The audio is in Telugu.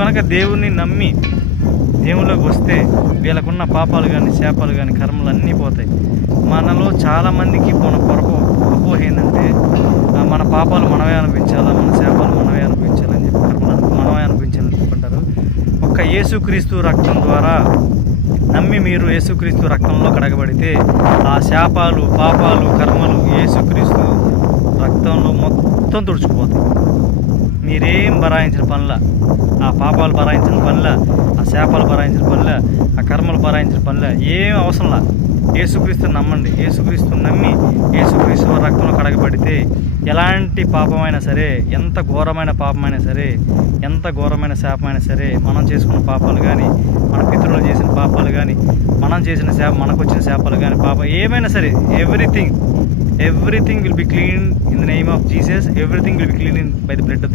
కనుక దేవుణ్ణి నమ్మి దేవుళ్ళకి వస్తే వీళ్ళకున్న పాపాలు కానీ శాపాలు కానీ కర్మలు అన్నీ పోతాయి. మనలో చాలామందికి మన అపోహ ఏంటంటే మన పాపాలు మనమే అనిపించాలా, మన శాపాలు మనమే అనిపించాలని చెప్పి కర్మలు మనమే అనిపించాలని చెప్పుకుంటారు. ఒక్క యేసుక్రీస్తు రక్తం ద్వారా నమ్మి మీరు యేసుక్రీస్తు రక్తంలో కడగబడితే ఆ శాపాలు పాపాలు కర్మలు యేసుక్రీస్తు రక్తంలో మొత్తం తుడుచుకుపోతాయి. మీరేం భరాయించిన పనుల, ఆ పాపాలు భరాయించిన పనుల, ఆ శాపాలు భరాయించిన పనుల, ఆ కర్మలు భరాయించిన పనుల ఏం అవసరంలా. యేసుక్రీస్తుని నమ్మండి. యేసుక్రీస్తుని నమ్మి యేసుక్రీస్తు రక్తంలో కడగబడితే ఎలాంటి పాపమైనా సరే, ఎంత ఘోరమైన పాపమైనా సరే, ఎంత ఘోరమైన శాపమైనా సరే, మనం చేసుకున్న పాపాలు కానీ, మన పితరులు చేసిన పాపాలు కానీ, మనం చేసిన మనకు వచ్చిన శాపాలు కానీ, పాపం ఏమైనా సరే, everything will be clean in the name of Jesus. Everything will be clean by the blood of